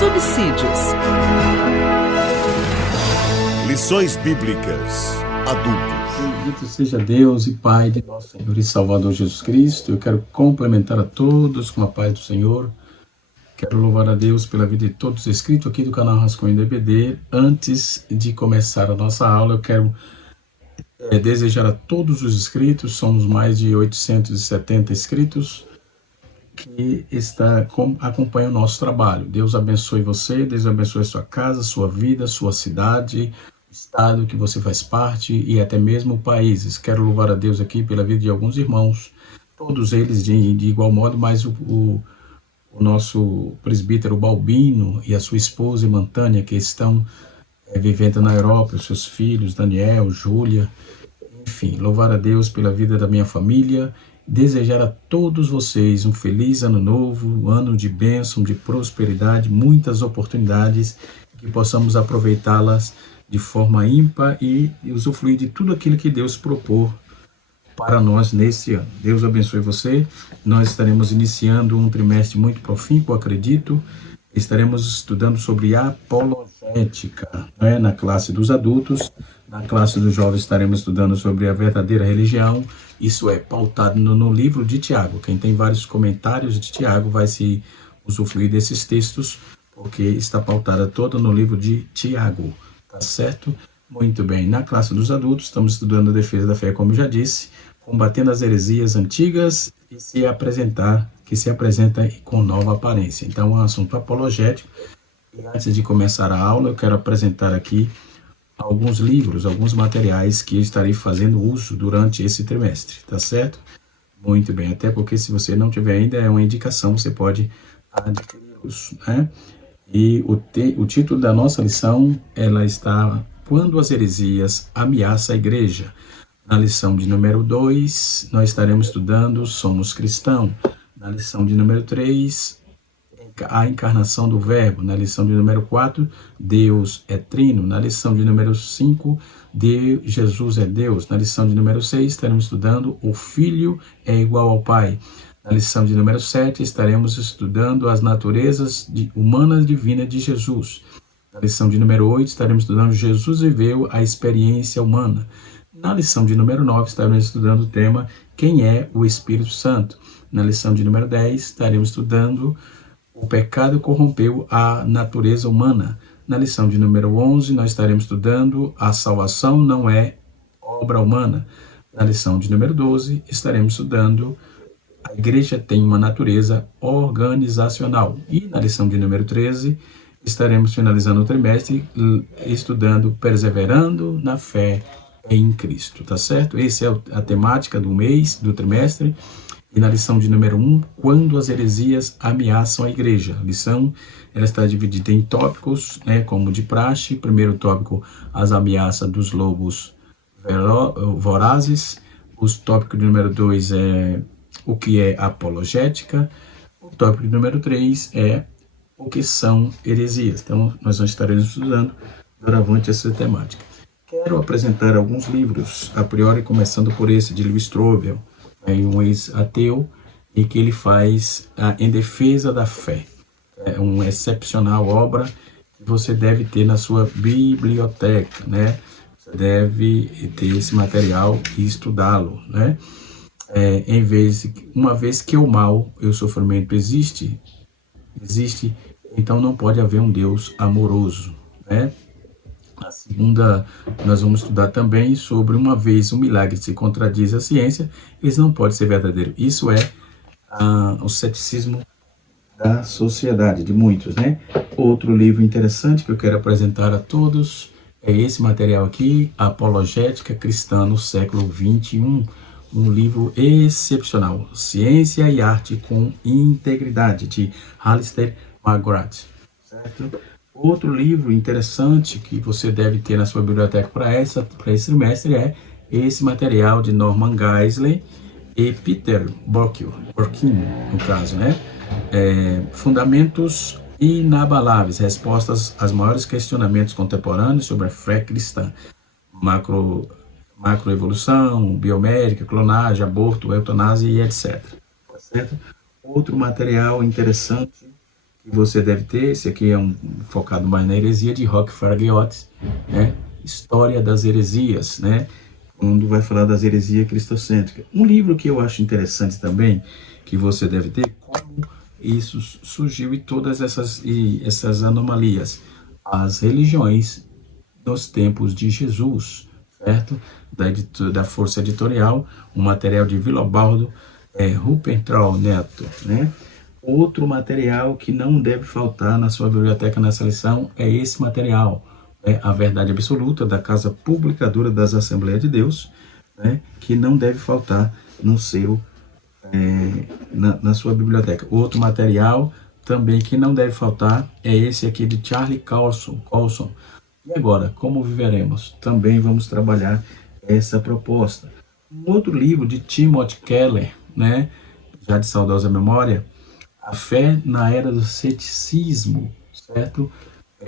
subsídios. Lições Bíblicas Adultos. Bendito seja Deus e Pai de nosso Senhor e Salvador Jesus Cristo. Eu quero complementar a todos com a paz do Senhor. Quero louvar a Deus pela vida de todos inscritos aqui do canal Rascunho DBD. Antes de começar a nossa aula, eu quero desejar a todos os inscritos, somos mais de 870 inscritos, que acompanham o nosso trabalho. Deus abençoe você, Deus abençoe a sua casa, sua vida, sua cidade, estado que você faz parte e até mesmo países. Quero louvar a Deus aqui pela vida de alguns irmãos, todos eles de igual modo, mas o nosso presbítero Balbino e a sua esposa Imantânia, que estão vivendo na Europa, os seus filhos, Daniel, Júlia, enfim, louvar a Deus pela vida da minha família, desejar a todos vocês um feliz ano novo, um ano de bênção, de prosperidade, muitas oportunidades, que possamos aproveitá-las de forma ímpar e usufruir de tudo aquilo que Deus propôs para nós nesse ano. Deus abençoe você. Nós estaremos iniciando um trimestre muito profícuo, acredito. Estaremos estudando sobre apologética, na classe dos adultos. Na classe dos jovens estaremos estudando sobre a verdadeira religião. Isso é pautado no livro de Tiago. Quem tem vários comentários de Tiago vai se usufruir desses textos, porque está pautada toda no livro de Tiago. Tá certo? Muito bem. Na classe dos adultos estamos estudando a defesa da fé, como já disse, combatendo as heresias antigas e que se apresenta com nova aparência. Então, é um assunto apologético. E antes de começar a aula, eu quero apresentar aqui alguns livros, alguns materiais que eu estarei fazendo uso durante esse trimestre, tá certo? Muito bem, até porque se você não tiver ainda, é uma indicação, você pode adquiri-los, né? E o título da nossa lição, ela está Quando as heresias ameaçam a igreja. Na lição de número 2, nós estaremos estudando Somos Cristãos. Na lição de número 3, a encarnação do verbo. Na lição de número 4, Deus é trino. Na lição de número 5, Jesus é Deus. Na lição de número 6, estaremos estudando o Filho é igual ao Pai. Na lição de número 7, estaremos estudando as naturezas humanas divinas de Jesus. Na lição de número 8, estaremos estudando Jesus viveu a experiência humana. Na lição de número 9, estaremos estudando o tema Quem é o Espírito Santo. Na lição de número 10, estaremos estudando o pecado corrompeu a natureza humana. Na lição de número 11, nós estaremos estudando a salvação não é obra humana. Na lição de número 12, estaremos estudando a igreja tem uma natureza organizacional. E na lição de número 13, estaremos finalizando o trimestre estudando perseverando na fé em Cristo, tá certo? Essa é a temática do mês, do trimestre. E na lição de número 1, quando as heresias ameaçam a igreja. A lição ela está dividida em tópicos, como de praxe. Primeiro tópico, as ameaças dos lobos vorazes. O tópico de número 2 é o que é apologética. O tópico de número 3 é o que são heresias. Então, nós estaremos estudando durante essa temática. Quero apresentar alguns livros, a priori começando por esse, de Louis Strobel, um ex-ateu, e que ele faz em defesa da fé. É uma excepcional obra que você deve ter na sua biblioteca, Você deve ter esse material e estudá-lo, Uma vez que o mal e o sofrimento existe, então não pode haver um Deus amoroso, A segunda, nós vamos estudar também sobre uma vez um milagre se contradiz a ciência, isso não pode ser verdadeiro. Isso é o ceticismo da sociedade, de muitos, Outro livro interessante que eu quero apresentar a todos é esse material aqui, Apologética Cristã no século XXI, um livro excepcional, Ciência e Arte com Integridade, de Alistair McGrath, certo? Outro livro interessante que você deve ter na sua biblioteca para esse trimestre é esse material de Norman Geisler e Peter Burkean, no caso, Fundamentos inabaláveis, respostas aos maiores questionamentos contemporâneos sobre a fé cristã, macroevolução, biomédica, clonagem, aborto, eutanásia e etc. Tá certo? Outro material interessante que você deve ter, esse aqui é focado mais na heresia, de Roque Fraguiotti, né? História das heresias, né? Onde vai falar das heresias cristocêntricas. Um livro que eu acho interessante também, que você deve ter, como isso surgiu e todas essas anomalias. As religiões dos tempos de Jesus, certo? Da Força Editorial, um material de Vilobaldo Rupentrol Neto, né? Outro material que não deve faltar na sua biblioteca nessa lição é esse material, A Verdade Absoluta, da Casa Publicadora das Assembleias de Deus, né? Que não deve faltar no seu, na sua biblioteca. Outro material também que não deve faltar é esse aqui de Charlie Colson. E agora, como viveremos? Também vamos trabalhar essa proposta. Um outro livro de Timothy Keller, né? Já de saudosa memória, A Fé na Era do Ceticismo, certo?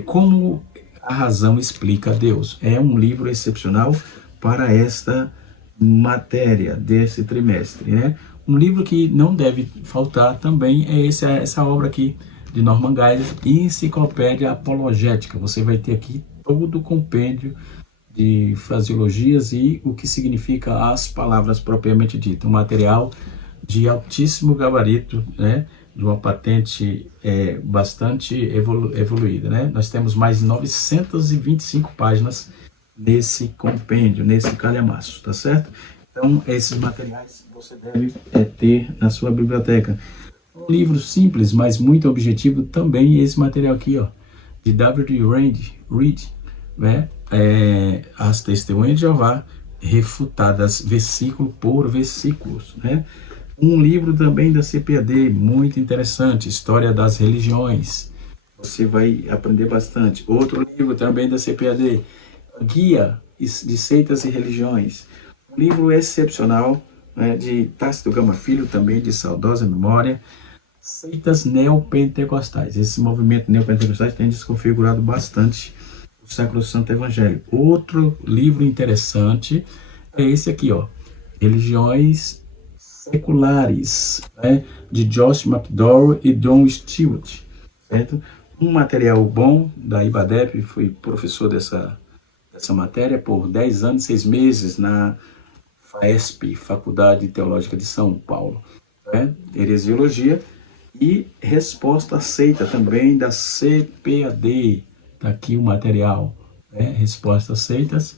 Como a razão explica Deus. É um livro excepcional para esta matéria desse trimestre, né? Um livro que não deve faltar também é essa obra aqui de Norman Geisler, Enciclopédia Apologética. Você vai ter aqui todo o compêndio de fraseologias e o que significa as palavras propriamente ditas. Um material de altíssimo gabarito, né? De uma patente bastante evoluída, né? Nós temos mais de 925 páginas nesse compêndio, nesse calhamaço, tá certo? Então, esses materiais você deve ter na sua biblioteca. Um livro simples, mas muito objetivo também, esse material aqui, ó, de W.D. Reed, né? As Testemunhas de Jeová, refutadas versículo por versículo, né? Um livro também da CPAD, muito interessante, História das Religiões. Você vai aprender bastante. Outro livro também da CPAD, Guia de Seitas e Religiões. Um livro excepcional, né, de Tácito Gama Filho, também de saudosa memória, Seitas Neopentecostais. Esse movimento neopentecostais tem desconfigurado bastante o Sacrosanto Evangelho. Outro livro interessante é esse aqui, ó, Religiões Seculares, né, de Josh McDowell e Don Stewart, certo? Um material bom da IBADEP, fui professor dessa matéria por 10 anos e 6 meses na FAESP, Faculdade Teológica de São Paulo, né? Heresiologia e resposta aceita também da CPAD, tá aqui o material, né? Respostas aceitas,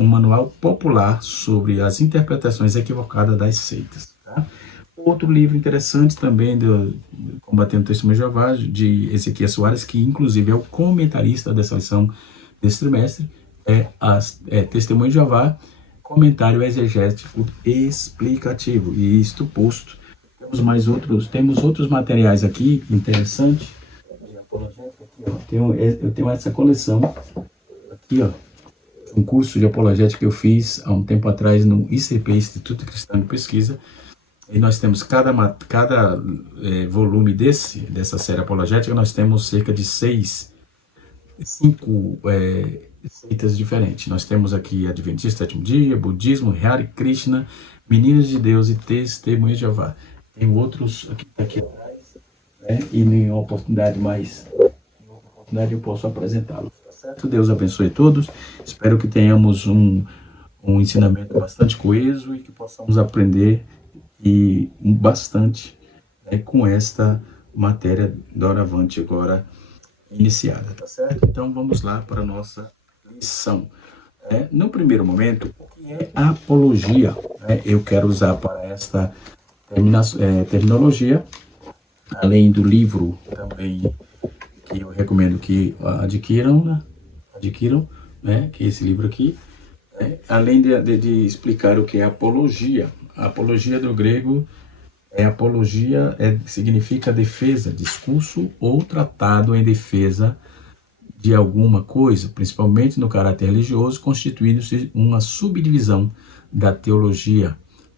um manual popular sobre as interpretações equivocadas das seitas, tá? Outro livro interessante também do Combatendo o Testemunho de Jeová, de Ezequiel Soares, que inclusive é o comentarista dessa lição desse trimestre, Testemunho de Jeová, comentário exegético explicativo. E isto posto, temos outros materiais aqui interessantes. Eu tenho essa coleção aqui, ó, um curso de apologética que eu fiz há um tempo atrás no ICP, Instituto Cristão de Pesquisa, e nós temos cada volume dessa série apologética, nós temos cerca de 5 seitas diferentes. Nós temos aqui Adventista Sétimo Dia, Budismo, Hare Krishna, Meninos de Deus e Testemunha de Jeová. Tem outros aqui atrás, né? E em uma oportunidade eu posso apresentá-los. Tá certo? Deus abençoe todos. Espero que tenhamos um ensinamento bastante coeso e que possamos aprender bastante, né, com esta matéria doravante agora iniciada, tá certo? Então vamos lá para a nossa lição. No primeiro momento, o que é apologia? Eu quero usar para esta terminologia, além do livro também que eu recomendo que adquiram, né, que é esse livro aqui, além de explicar o que é apologia. A apologia do grego significa defesa, discurso ou tratado em defesa de alguma coisa, principalmente no caráter religioso, constituindo-se uma subdivisão da teologia,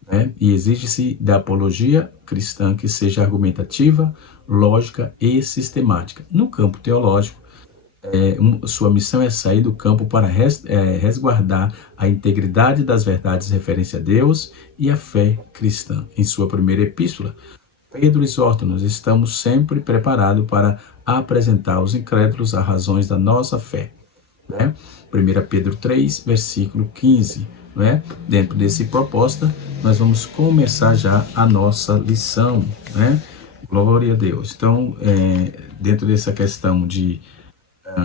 né? E exige-se da apologia cristã que seja argumentativa, lógica e sistemática. No campo teológico, sua missão é sair do campo para resguardar a integridade das verdades referentes a Deus e a fé cristã. Em sua primeira epístola, Pedro exorta-nos, estamos sempre preparados para apresentar aos incrédulos as razões da nossa fé. Né? 1 Pedro 3, versículo 15. Né? Dentro desse proposta, nós vamos começar já a nossa lição. Né? Glória a Deus. Então, dentro dessa questão de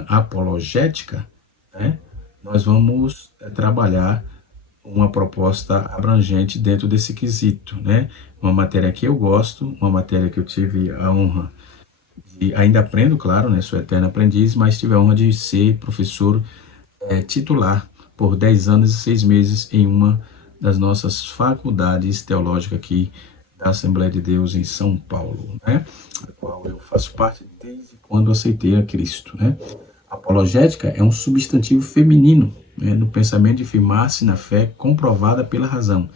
apologética, né? Nós vamos trabalhar uma proposta abrangente dentro desse quesito, né? Uma matéria que eu gosto, uma matéria que eu tive a honra de, ainda aprendo, claro, né? Sou eterno aprendiz, mas tive a honra de ser professor titular por 10 anos e 6 meses em uma das nossas faculdades teológicas aqui da Assembleia de Deus em São Paulo, né? A qual eu faço parte desde quando aceitei a Cristo, né? Apologética é um substantivo feminino, né, no pensamento de firmar-se na fé comprovada pela razão.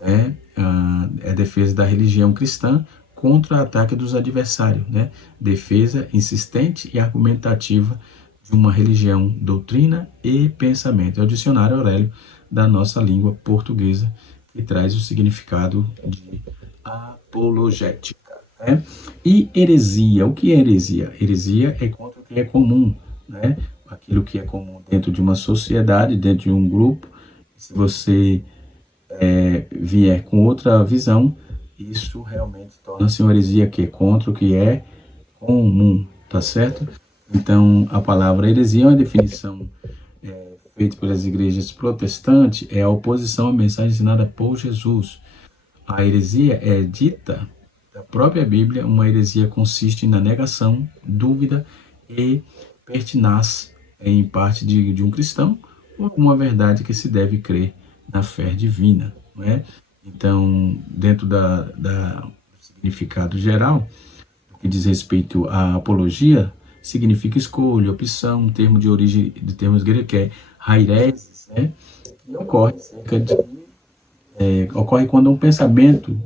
É a defesa da religião cristã contra o ataque dos adversários. Né? Defesa insistente e argumentativa de uma religião, doutrina e pensamento. É o dicionário Aurélio da nossa língua portuguesa, que traz o significado de apologética. Né? E heresia. O que é heresia? Heresia é contra o que é comum. Né? Aquilo que é comum dentro de uma sociedade, dentro de um grupo. Se você vier com outra visão, isso realmente torna-se uma heresia que é contra o que é comum, tá certo? Então, a palavra heresia é uma definição feita pelas igrejas protestantes, é a oposição à mensagem ensinada por Jesus. A heresia é dita da própria Bíblia. Uma heresia consiste na negação, dúvida e pertinaz em parte de um cristão ou uma verdade que se deve crer na fé divina. Não é? Então, dentro do significado geral, que diz respeito à apologia, significa escolha, opção, termo de origem de termos gregos, que é haireses, né? Que ocorre quando um pensamento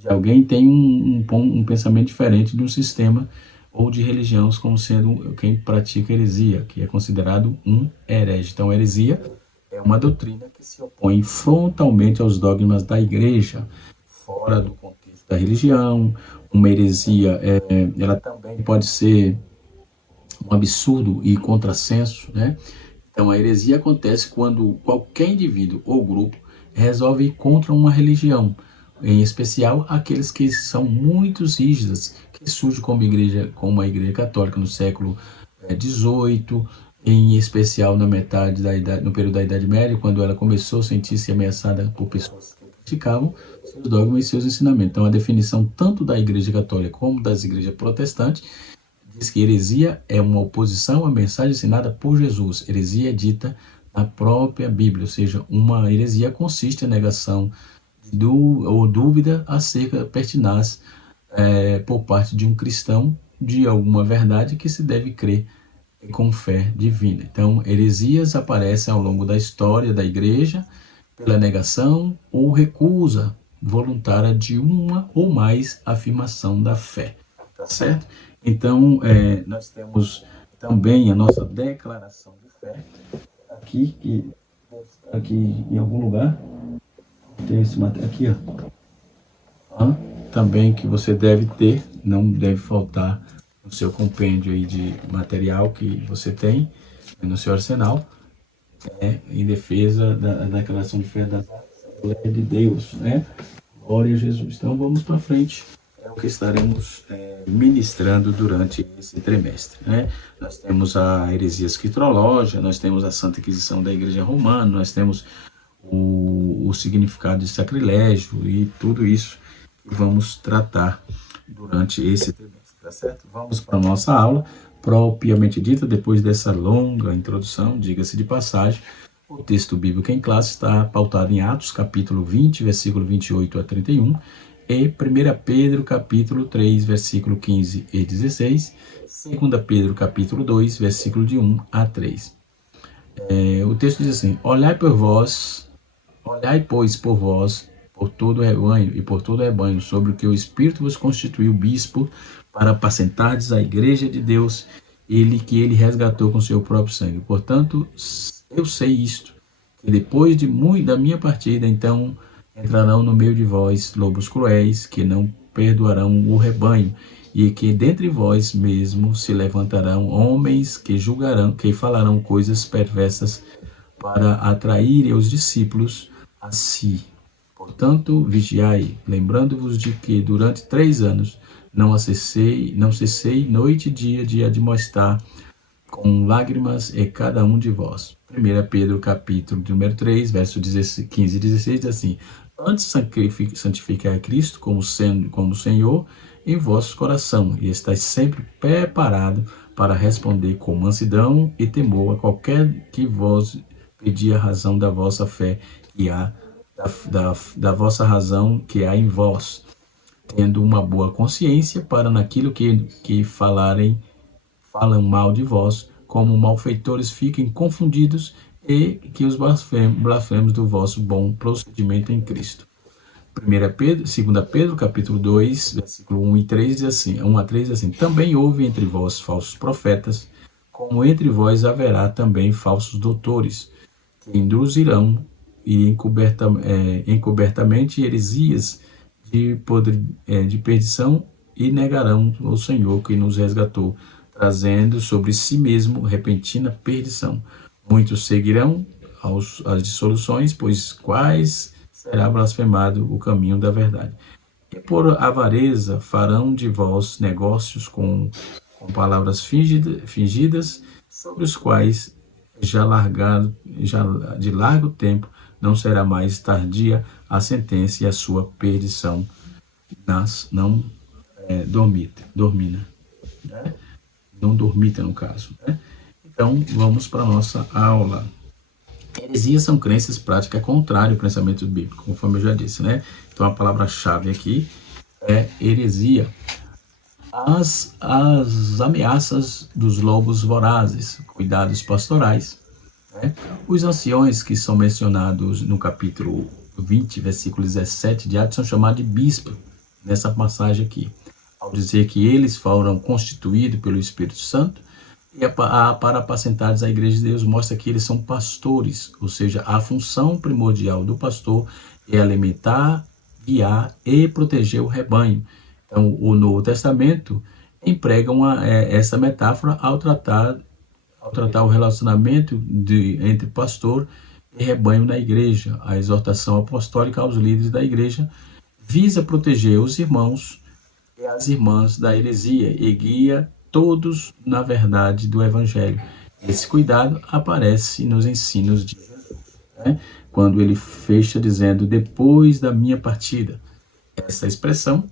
de alguém tem um pensamento diferente de um sistema ou de religiões, como sendo quem pratica heresia, que é considerado um herege. Então, heresia é uma doutrina que se opõe frontalmente aos dogmas da igreja, fora do contexto da religião. Uma heresia, ela também pode ser um absurdo e contrassenso, né? Então, a heresia acontece quando qualquer indivíduo ou grupo resolve ir contra uma religião, em especial aqueles que são muito rígidas, que surgem como a igreja católica no século XVIII, em especial no período da Idade Média, quando ela começou a sentir-se ameaçada por pessoas que criticavam seus dogmas e seus ensinamentos. Então, a definição tanto da igreja católica como das igrejas protestantes diz que heresia é uma oposição à mensagem ensinada por Jesus. Heresia é dita na própria Bíblia, ou seja, uma heresia consiste em negação ou dúvida acerca pertinaz por parte de um cristão de alguma verdade que se deve crer com fé divina. Então, heresias aparecem ao longo da história da igreja pela negação ou recusa voluntária de uma ou mais afirmação da fé. Tá certo? Então, nós temos também a nossa declaração de fé aqui em algum lugar. Tem esse material aqui, ó. Também que você deve ter, não deve faltar no seu compêndio aí de material que você tem no seu arsenal, em defesa da declaração de fé da Assembleia de Deus, né? Glória a Jesus. Então vamos para frente, é o que estaremos ministrando durante esse trimestre, né? Nós temos a heresia escritrológica, nós temos a Santa Inquisição da Igreja Romana, nós temos o significado de sacrilégio e tudo isso que vamos tratar durante esse trimestre, tá certo? Vamos para a nossa aula propriamente dita. Depois dessa longa introdução, diga-se de passagem, o texto bíblico em classe está pautado em Atos, capítulo 20, versículo 28 a 31, e 1 Pedro, capítulo 3, versículo 15 e 16, 2 Pedro, capítulo 2, versículo de 1 a 3. O texto diz assim: olhai, pois, por vós, por todo o rebanho e por todo o rebanho, sobre o que o Espírito vos constituiu bispo, para apacentardes a igreja de Deus, que ele resgatou com seu próprio sangue. Portanto, eu sei isto, que depois da minha partida, então entrarão no meio de vós lobos cruéis, que não perdoarão o rebanho, e que dentre vós mesmos se levantarão homens que julgarão, que falarão coisas perversas para atraírem os discípulos a si. Portanto, vigiai, lembrando-vos de que durante 3 anos não cessei noite e dia de admoestar com lágrimas e cada um de vós. 1 Pedro capítulo número 3, verso 15 e 16 diz assim: antes santificai a Cristo como Senhor em vosso coração, e estáis sempre preparado para responder com mansidão e temor a qualquer que vos pedir a razão da vossa fé que há, da vossa razão que há em vós, tendo uma boa consciência para naquilo que falam mal de vós, como malfeitores fiquem confundidos, e que os blasfemos do vosso bom procedimento em Cristo. 2 Pedro, capítulo 2, versículo 1 e 3, diz assim, 1 a 3 diz assim: também houve entre vós falsos profetas, como entre vós haverá também falsos doutores, que induzirão encobertamente heresias de perdição, e negarão o Senhor que nos resgatou, trazendo sobre si mesmo repentina perdição. Muitos seguirão as dissoluções, pois quais será blasfemado o caminho da verdade. E por avareza farão de vós negócios com palavras fingidas, sobre os quais já de largo tempo não será mais tardia a sentença, e a sua perdição não dormina. Né? Não dormita, no caso. Né? Então, vamos para a nossa aula. Heresias são crenças práticas contrárias ao pensamento bíblico, conforme eu já disse, né? Então, a palavra-chave aqui é heresia. As ameaças dos lobos vorazes, cuidados pastorais, né? Os anciões que são mencionados no capítulo 20, versículo 17 de Atos, são chamados de bispo, nessa passagem aqui, ao dizer que eles foram constituídos pelo Espírito Santo, e para apacentares a igreja de Deus, mostra que eles são pastores, ou seja, a função primordial do pastor é alimentar, guiar e proteger o rebanho. Então, o Novo Testamento emprega essa metáfora ao tratar o relacionamento entre pastor e rebanho na igreja. A exortação apostólica aos líderes da igreja visa proteger os irmãos e as irmãs da heresia e guia todos na verdade do Evangelho. Esse cuidado aparece nos ensinos de Jesus, né? Quando ele fecha dizendo: depois da minha partida. Essa expressão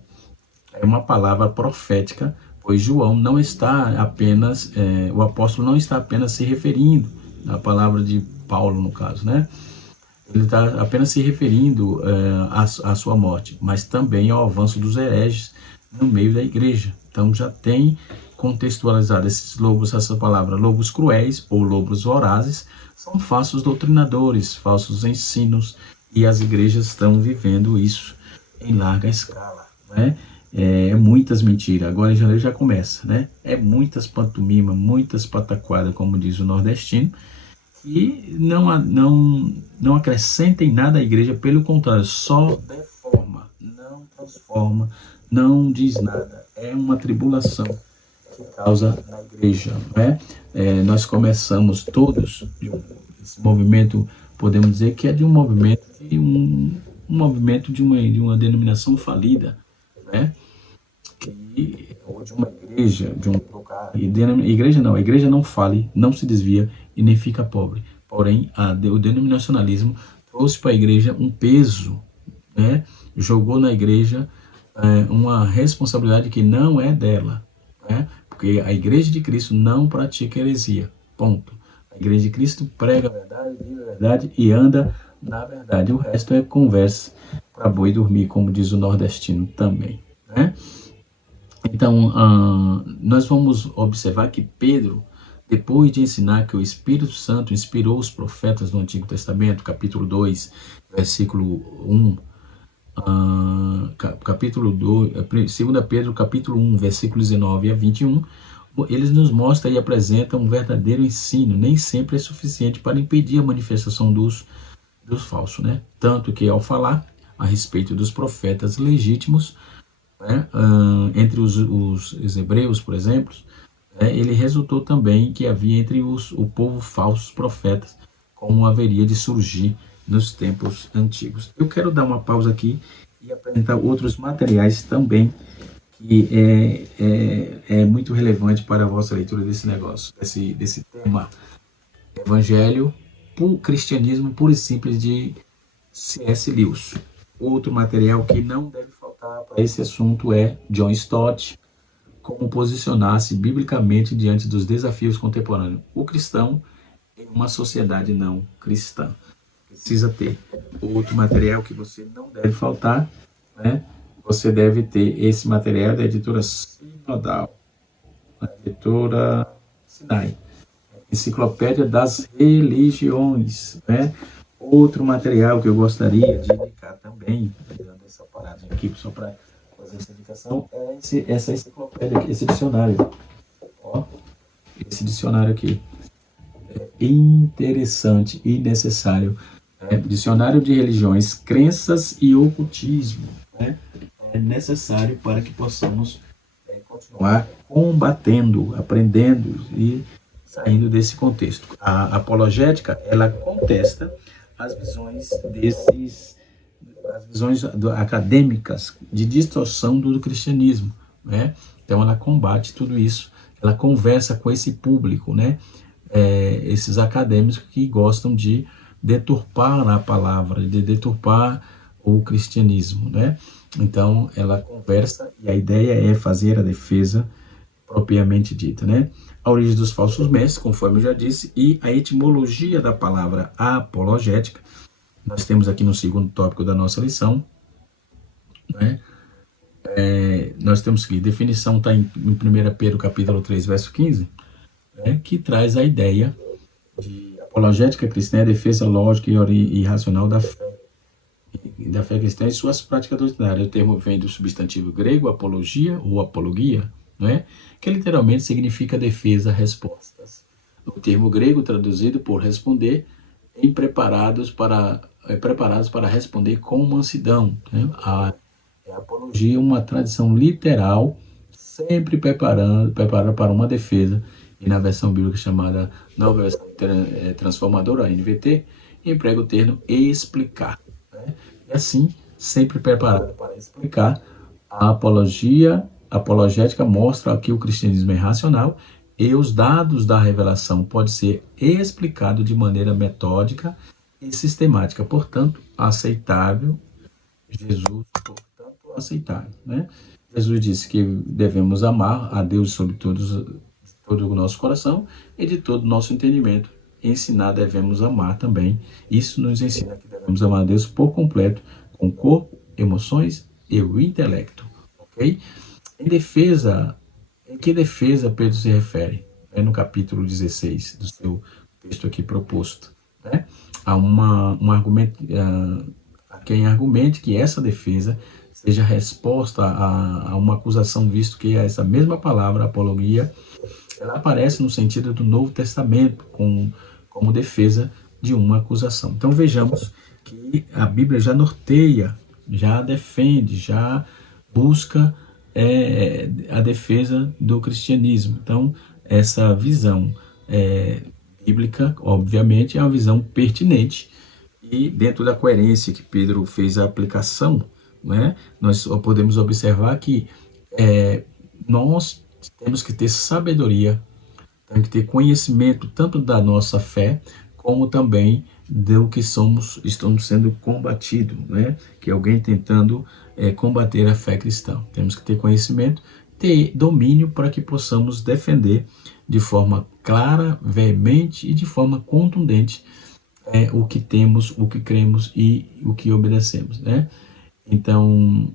é uma palavra profética, pois João não está apenas, o apóstolo não está apenas se referindo à palavra de Paulo, no caso, né? Ele está apenas se referindo à sua morte, mas também ao avanço dos hereges no meio da igreja. Então já tem contextualizado esses lobos, essa palavra, lobos cruéis ou lobos vorazes, são falsos doutrinadores, falsos ensinos, e as igrejas estão vivendo isso em larga escala, né? Muitas mentiras, agora em janeiro já começa, né? Muitas pantomimas, muitas pataquadas, como diz o nordestino, e não acrescentem nada à igreja, pelo contrário, só deforma, não transforma, não diz nada. É uma tribulação que causa na igreja, né? Nós começamos todos esse movimento, podemos dizer que é de um movimento de uma denominação falida, né? Ou de uma igreja, de um lugar. A igreja não fale, não se desvia e nem fica pobre. Porém, o denominacionalismo trouxe para a igreja um peso, né? Jogou na igreja uma responsabilidade que não é dela, né? Porque a igreja de Cristo não pratica heresia, ponto. A igreja de Cristo prega a verdade, vive a verdade e anda na verdade. O resto é conversa para boi dormir, como diz o nordestino também, né? Então, nós vamos observar que Pedro, depois de ensinar que o Espírito Santo inspirou os profetas do Antigo Testamento, capítulo 2, versículo 1, capítulo 2, 2 Pedro, capítulo 1, versículos 19 a 21, eles nos mostram e apresentam um verdadeiro ensino. Nem sempre é suficiente para impedir a manifestação dos falsos, né? Tanto que, ao falar a respeito dos profetas legítimos, né, entre os hebreus, por exemplo, ele resultou também que havia entre o povo falsos profetas, como haveria de surgir nos tempos antigos. Eu quero dar uma pausa aqui e apresentar outros materiais também que é muito relevante para a vossa leitura desse negócio, desse tema Evangelho, Cristianismo puro e simples de C.S. Lewis. Outro material que não deve faltar para esse assunto é John Stott, como posicionar-se biblicamente diante dos desafios contemporâneos. O cristão em uma sociedade não cristã. Precisa ter. Outro material que você não deve faltar, né? Você deve ter esse material da editora Sinodal, a editora Sinai, Enciclopédia das Religiões, né? Outro material que eu gostaria de indicar também, dando essa paradinha aqui só para fazer essa indicação, é essa enciclopédia aqui, esse dicionário. Ó, esse dicionário aqui. É interessante e necessário. Dicionário de Religiões, Crenças e Ocultismo. Né? É necessário para que possamos continuar combatendo, aprendendo e saindo desse contexto. A apologética, ela contesta as visões acadêmicas de distorção do cristianismo, né? Então ela combate tudo isso, ela conversa com esse público, né? Esses acadêmicos que gostam de deturpar a palavra, de deturpar o cristianismo, né? Então ela conversa e a ideia é fazer a defesa propriamente dita, né? A origem dos falsos mestres, conforme eu já disse, e a etimologia da palavra apologética. Nós temos aqui no segundo tópico da nossa lição, né? Nós temos que definição está em 1 Pedro capítulo 3, verso 15, né? Que traz a ideia de apologética cristã, a defesa lógica e racional da fé cristã e suas práticas doutrinárias. O termo vem do substantivo grego apologia ou apologia, né? Que literalmente significa defesa, respostas. O termo grego traduzido por responder, preparados para responder com mansidão. Né? A apologia é uma tradição literal, sempre preparando para uma defesa, e na versão bíblica chamada Nova Versão Transformadora, a NVT, emprega o termo explicar. Né? E assim, sempre preparado para explicar, a apologética mostra que o cristianismo é racional e os dados da revelação podem ser explicados de maneira metódica e sistemática, portanto, aceitável. Jesus, portanto, aceitável. Né? Jesus disse que devemos amar a Deus sobre de todo o nosso coração e de todo o nosso entendimento. Ensinar devemos amar também. Isso nos ensina que devemos amar a Deus por completo, com o corpo, emoções e o intelecto. Ok? Em que defesa Pedro se refere? É no capítulo 16 do seu texto aqui proposto. Né? Há um argumento, há quem argumente que essa defesa seja resposta a uma acusação, visto que essa mesma palavra, apologia, ela aparece no sentido do Novo Testamento, como defesa de uma acusação. Então vejamos que a Bíblia já norteia, já defende, já busca a defesa do cristianismo. Então, essa visão bíblica, obviamente, é uma visão pertinente e dentro da coerência que Pedro fez a aplicação, né, nós podemos observar que nós temos que ter sabedoria, temos que ter conhecimento tanto da nossa fé, como também do que estamos sendo combatido, né? Que é alguém tentando combater a fé cristã. Temos que ter conhecimento, ter domínio para que possamos defender de forma clara, veemente e de forma contundente o que temos, o que cremos e o que obedecemos, né? Então,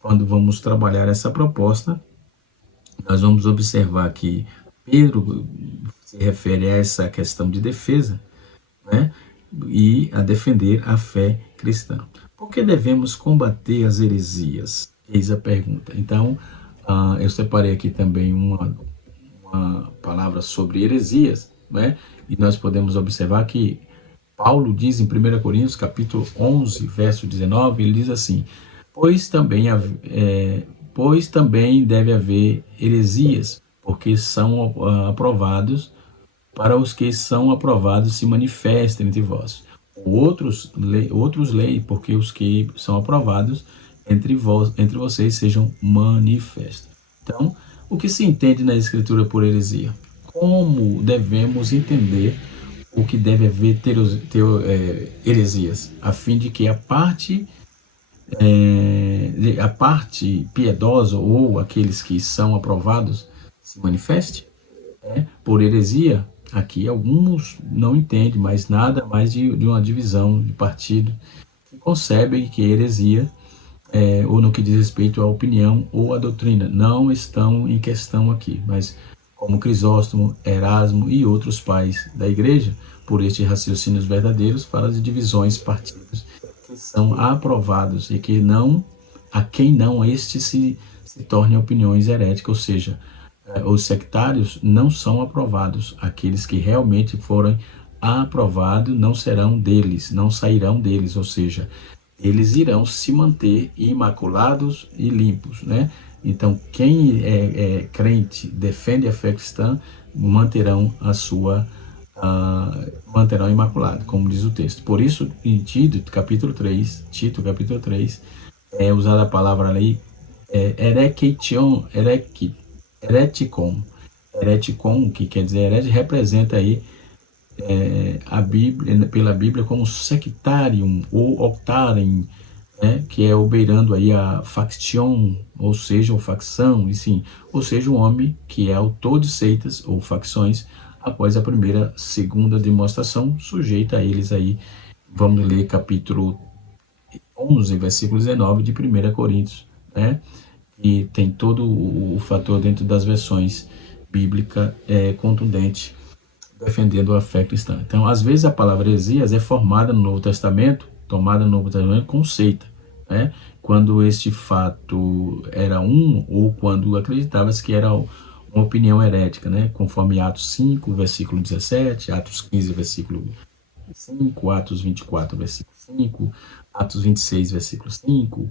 quando vamos trabalhar essa proposta, nós vamos observar que Pedro se refere a essa questão de defesa, né? E a defender a fé cristã. Por que devemos combater as heresias? Eis a pergunta. Então, eu separei aqui também uma palavra sobre heresias, né? E nós podemos observar que Paulo diz em 1 Coríntios, capítulo 11, verso 19, ele diz assim, pois pois também deve haver heresias, porque são aprovados, para os que são aprovados se manifestem entre vós. Outros leem, porque os que são aprovados entre vocês sejam manifestos. Então, o que se entende na Escritura por heresia? Como devemos entender o que deve haver heresias, a fim de que a parte piedosa ou aqueles que são aprovados se manifeste? Por heresia, aqui alguns não entendem mais nada mais de uma divisão de partido, que concebem que heresia, ou no que diz respeito à opinião ou à doutrina, não estão em questão aqui, mas como Crisóstomo, Erasmo e outros pais da igreja, por estes raciocínios verdadeiros, fala de divisões, partidos que são aprovados e que não, a quem não estes se tornem opiniões heréticas, ou seja, os sectários não são aprovados. Aqueles que realmente forem aprovados não serão deles, não sairão deles, ou seja, eles irão se manter imaculados e limpos, né? Então, quem é crente, defende a fé cristã, manterão manterão imaculado, como diz o texto. Por isso, em Tito, capítulo 3, é usada a palavra ali, hereticon, que quer dizer herege, representa aí a Bíblia, pela Bíblia, como sectarium ou octarem, que é beirando aí a faction, ou seja, ou facção, e sim, ou seja, um homem que é autor de seitas ou facções, após a segunda demonstração, sujeita a eles aí. Vamos ler capítulo 11, versículo 19 de 1 Coríntios, né? E tem todo o fator dentro das versões bíblicas contundente, defendendo a fé cristã. Então, às vezes a palavra heresias é formada no Novo Testamento, tomada no Novo Testamento com seita, né? Quando este fato era ou quando acreditava-se que era uma opinião herética, né? Conforme Atos 5, versículo 17, Atos 15, versículo 5, Atos 24, versículo 5, Atos 26, versículo 5,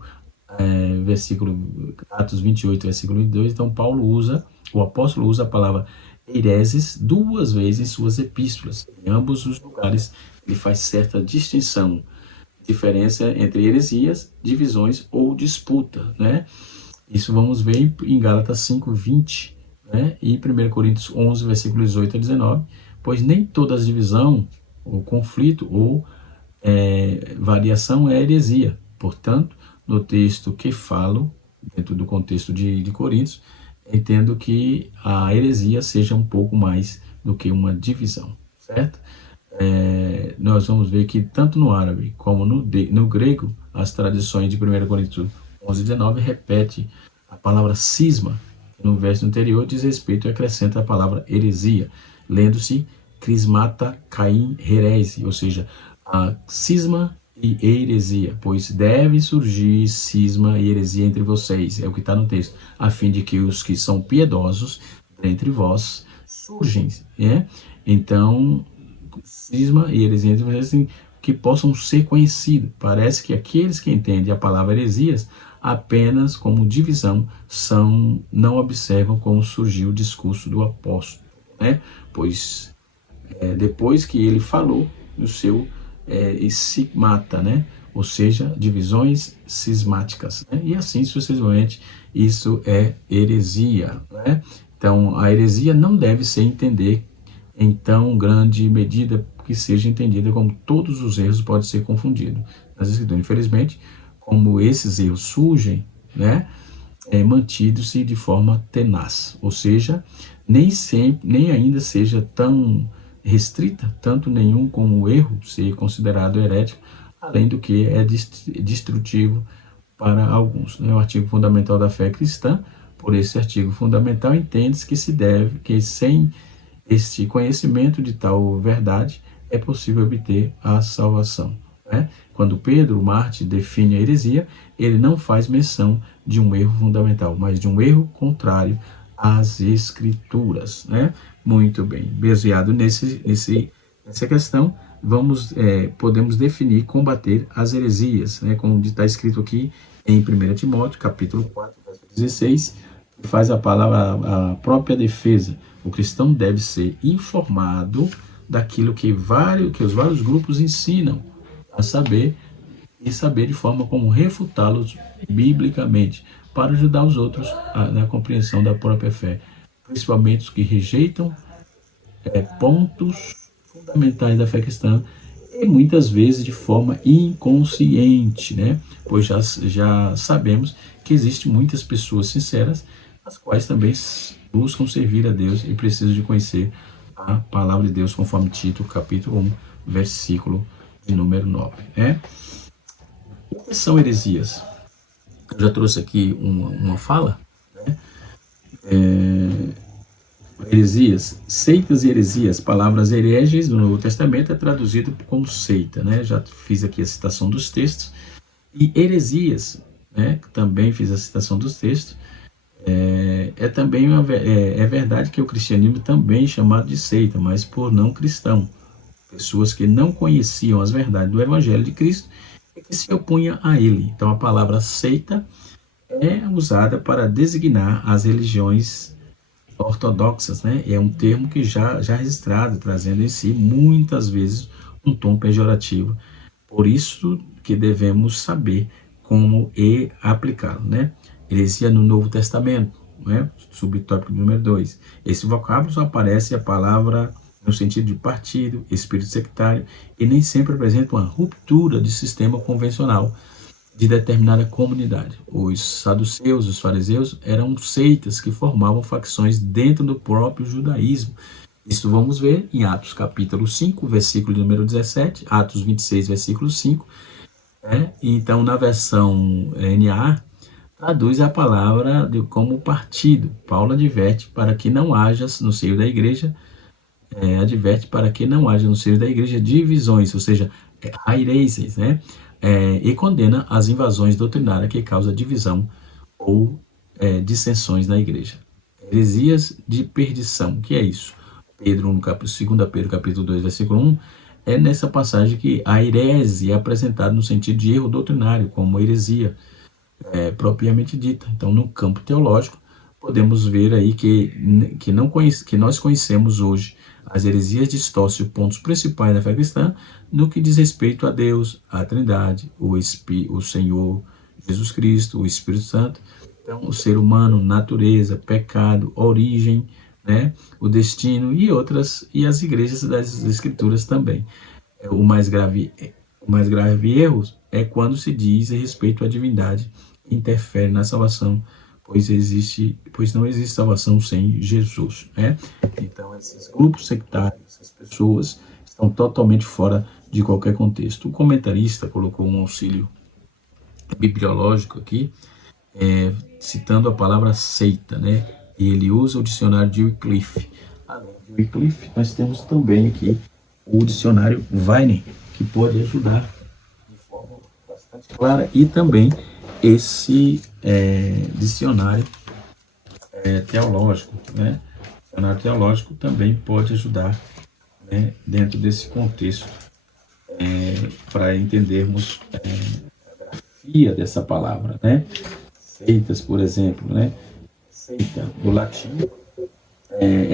Atos 28, versículo 22. Então, o apóstolo usa a palavra hereses 2 vezes em suas epístolas. Em ambos os lugares, ele faz certa diferença entre heresias, divisões ou disputa, né? Isso vamos ver em Gálatas 5, 20, né? E 1 Coríntios 11, versículos 18 a 19, pois nem toda divisão, ou conflito, ou variação é heresia. Portanto, no texto que falo, dentro do contexto de Coríntios, entendo que a heresia seja um pouco mais do que uma divisão, certo? Nós vamos ver que tanto no árabe como no grego, as tradições de 1 Coríntios 11, 19 repete a palavra cisma, que no verso anterior diz respeito e acrescenta a palavra heresia, lendo-se crismata caim herese, ou seja, a cisma e heresia, pois deve surgir cisma e heresia entre vocês, é o que está no texto, a fim de que os que são piedosos entre vós surgem, né? Então, cisma e heresia entre vocês, que possam ser conhecidos. Parece que aqueles que entendem a palavra heresias apenas como divisão não observam como surgiu o discurso do apóstolo, né? Pois depois que ele falou no seu sigmata, né? Ou seja, divisões cismáticas, né? E assim sucessivamente, isso é heresia, né? Então, a heresia não deve ser entendida em tão grande medida que seja entendida como todos os erros podem ser confundidos nas Escrituras. Infelizmente, como esses erros surgem, né? Mantidos-se de forma tenaz, ou seja, nem ainda seja tão restrita, tanto nenhum como o erro ser considerado herético, além do que é destrutivo para alguns, né? O artigo fundamental da fé cristã, por esse artigo fundamental, entende-se que sem este conhecimento de tal verdade é possível obter a salvação, né? Quando Pedro, o mártir, define a heresia, ele não faz menção de um erro fundamental, mas de um erro contrário às Escrituras, né? Muito bem, baseado nessa questão, podemos definir, combater as heresias, né? Como está escrito aqui em 1 Timóteo, capítulo 4, verso 16, que faz a palavra a própria defesa. O cristão deve ser informado daquilo que os vários grupos ensinam a saber e saber de forma como refutá-los biblicamente, para ajudar os outros na compreensão da própria fé, principalmente os que rejeitam pontos fundamentais da fé cristã, e muitas vezes de forma inconsciente, né? Pois já sabemos que existem muitas pessoas sinceras, as quais também buscam servir a Deus e precisam de conhecer a palavra de Deus, conforme Tito, capítulo 1, versículo de número 9. Né? O que são heresias? Eu já trouxe aqui uma fala, né? Heresias, seitas e heresias, palavras hereges no Novo Testamento é traduzido como seita, né? Já fiz aqui a citação dos textos. E heresias, né? Também fiz a citação dos textos. É verdade que o cristianismo também é chamado de seita, mas por não cristão. Pessoas que não conheciam as verdades do Evangelho de Cristo e que se opunham a ele. Então a palavra seita é usada para designar as religiões ortodoxas, né? É um termo que já registrado, trazendo em si muitas vezes um tom pejorativo. Por isso que devemos saber como aplicá-lo, né? Heresia no Novo Testamento, né? Subtópico número 2. Esse vocábulo só aparece a palavra no sentido de partido, espírito sectário, e nem sempre apresenta uma ruptura de sistema convencional de determinada comunidade. Os saduceus, os fariseus, eram seitas que formavam facções dentro do próprio judaísmo. Isso vamos ver em Atos capítulo 5, versículo número 17, Atos 26, versículo 5. Então, na versão NA, traduz a palavra como partido. Paulo adverte para que não haja no seio da igreja, divisões, ou seja, aireses, né? E condena as invasões doutrinárias que causam divisão ou dissensões na igreja. Heresias de perdição, o que é isso? Pedro, no 2 Pedro, capítulo 2, versículo 1, é nessa passagem que a herese é apresentada no sentido de erro doutrinário, como heresia propriamente dita. Então, no campo teológico, podemos ver aí que nós conhecemos hoje as heresias distorcem os pontos principais da fé cristã no que diz respeito a Deus, a Trindade, o Senhor Jesus Cristo, o Espírito Santo. Então, o ser humano, natureza, pecado, origem, né, o destino e as igrejas das Escrituras também. O mais grave erro é quando se diz a respeito à divindade, interfere na salvação, pois não existe salvação sem Jesus, né? Então, esses grupos sectários, essas pessoas, estão totalmente fora de qualquer contexto. O comentarista colocou um auxílio bibliológico aqui, citando a palavra seita, né? E ele usa o dicionário de Wycliffe. Além de Wycliffe, nós temos também aqui o dicionário Weiner, que pode ajudar de forma bastante clara, e também esse dicionário teológico, né? O dicionário teológico também pode ajudar, né, dentro desse contexto, para entendermos a grafia dessa palavra, né? Seitas, por exemplo, né? Seita, do latim,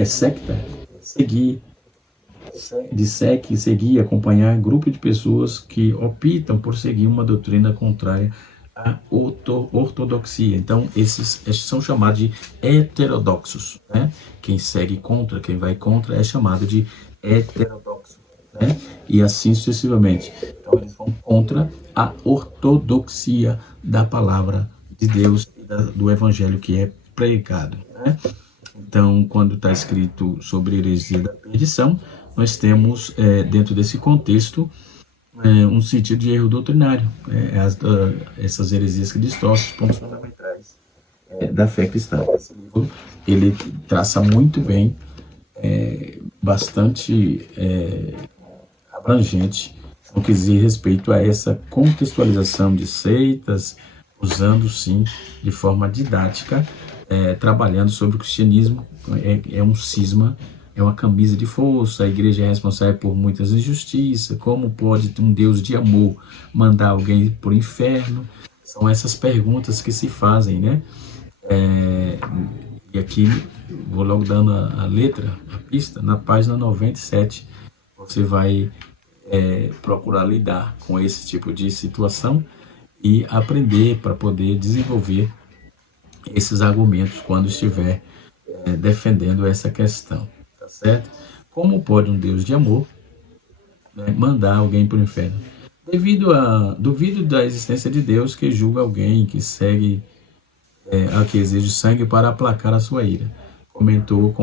secta, seguir, seguir, acompanhar grupo de pessoas que optam por seguir uma doutrina contrária à ortodoxia. Então, esses são chamados de heterodoxos, né? Quem segue contra, quem vai contra é chamado de heterodoxo, né? E assim sucessivamente. Então, eles vão contra a ortodoxia da palavra de Deus e do evangelho que é pregado, né? Então, quando está escrito sobre heresia da perdição, nós temos, dentro desse contexto, um sentido de erro doutrinário, essas heresias que distorcem os pontos fundamentais da fé cristã. Esse livro, ele traça muito bem, bastante abrangente, no que diz respeito a essa contextualização de seitas, usando, sim, de forma didática, trabalhando sobre o cristianismo. É um cisma, é uma camisa de força, a igreja é responsável por muitas injustiças. Como pode um Deus de amor mandar alguém para o inferno? São essas perguntas que se fazem, né? E aqui, vou logo dando a letra, a pista, na página 97, você vai procurar lidar com esse tipo de situação e aprender para poder desenvolver esses argumentos quando estiver defendendo essa questão, tá certo? Como pode um Deus de amor, né, mandar alguém para o inferno? Duvido da existência de Deus que julga alguém que segue, que exige sangue para aplacar a sua ira, comentou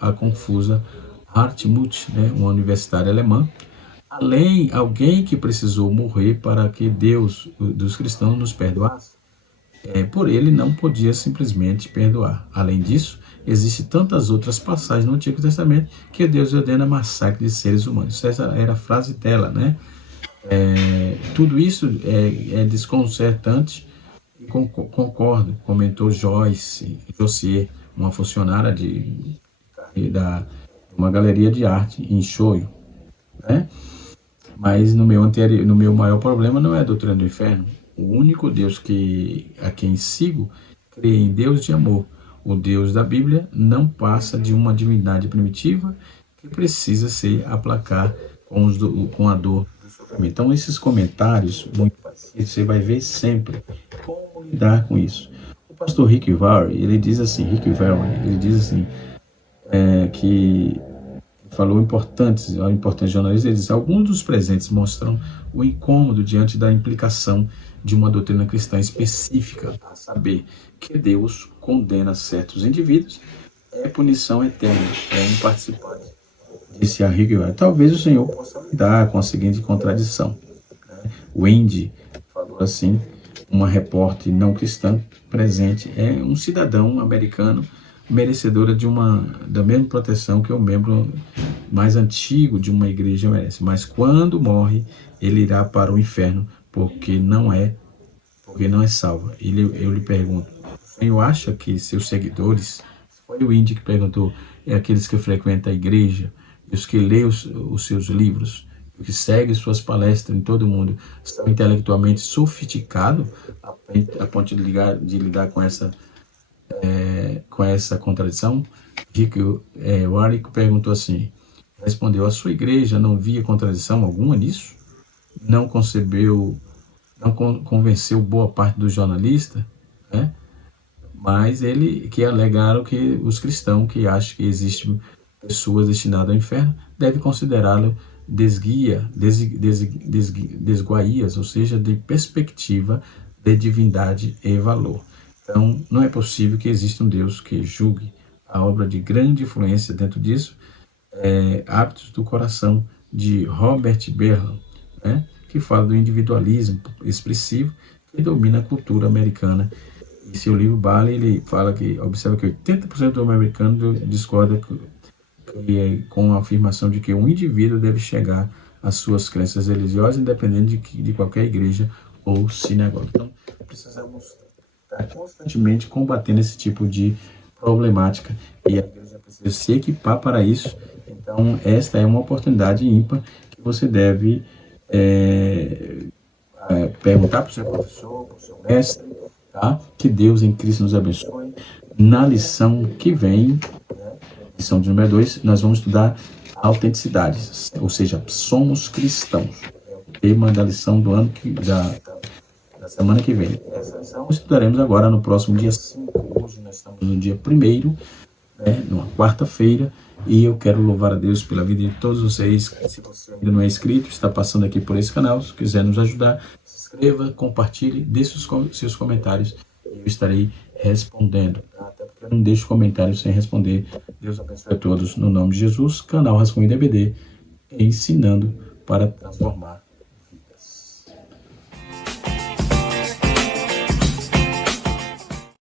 a confusa Hartmut, né, uma universitária alemã. Alguém que precisou morrer para que Deus dos cristãos nos perdoasse, por ele não podia simplesmente perdoar. Além disso, existem tantas outras passagens no Antigo Testamento que Deus ordena massacre de seres humanos. Essa era a frase dela, né? Tudo isso é desconcertante e concordo, comentou Jossier, uma funcionária de uma galeria de arte em Shoyo, né? Mas no meu maior problema não é a doutrina do inferno. O único Deus a quem sigo crê em Deus de amor. O Deus da Bíblia não passa de uma divindade primitiva que precisa se aplacar com a dor. Então, esses comentários, muito parecidos, você vai ver sempre como lidar com isso. O pastor Rick Warren, ele diz assim, que falou a importante jornalista, ele diz: alguns dos presentes mostram o incômodo diante da implicação de uma doutrina cristã específica, a saber, que Deus condena certos indivíduos, punição eterna, um participante. Disse a Higuera: talvez o Senhor possa lidar com a seguinte contradição. Wendy falou assim, uma repórter não cristã presente, um cidadão americano merecedora da mesma proteção que o membro mais antigo de uma igreja merece. Mas quando morre, ele irá para o inferno, porque não é salvo. Eu lhe pergunto, o senhor acha que seus seguidores, foi o Indy que perguntou, aqueles que frequentam a igreja, os que lêem os seus livros, os que seguem suas palestras em todo o mundo, são intelectualmente sofisticados a ponto de lidar com essa contradição? Rick Warren perguntou assim, respondeu: a sua igreja não via contradição alguma nisso? Não convenceu boa parte dos jornalistas, né? Mas ele que alegaram que os cristãos que acham que existem pessoas destinadas ao inferno devem considerá-lo desguaias, ou seja, de perspectiva de divindade e valor. Então, não é possível que exista um Deus que julgue. A obra de grande influência dentro disso Hábitos do Coração, de Robert Berlin, né, que fala do individualismo expressivo que domina a cultura americana. Em seu livro Bale, ele observa que 80% do americano discorda com a afirmação de que um indivíduo deve chegar às suas crenças religiosas, independente de qualquer igreja ou sinagoga. Então, precisamos estar constantemente combatendo esse tipo de problemática e a igreja precisa se equipar para isso. Então, esta é uma oportunidade ímpar que você deve perguntar para o seu professor, para o seu mestre, tá? Que Deus em Cristo nos abençoe. Na lição que vem, lição de número 2, nós vamos estudar a autenticidade, ou seja, somos cristãos. É o tema da lição do ano da semana que vem. Essa lição estudaremos agora no próximo dia 5. Hoje nós estamos no dia 1º, numa quarta-feira, e eu quero louvar a Deus pela vida de todos vocês. Se você ainda não é inscrito, está passando aqui por esse canal, se quiser nos ajudar, se inscreva, compartilhe, deixe seus comentários, e eu estarei respondendo, tá? Até porque eu não deixo comentários sem responder. Deus abençoe a todos, no nome de Jesus. Canal Rascunho DBD, ensinando para transformar.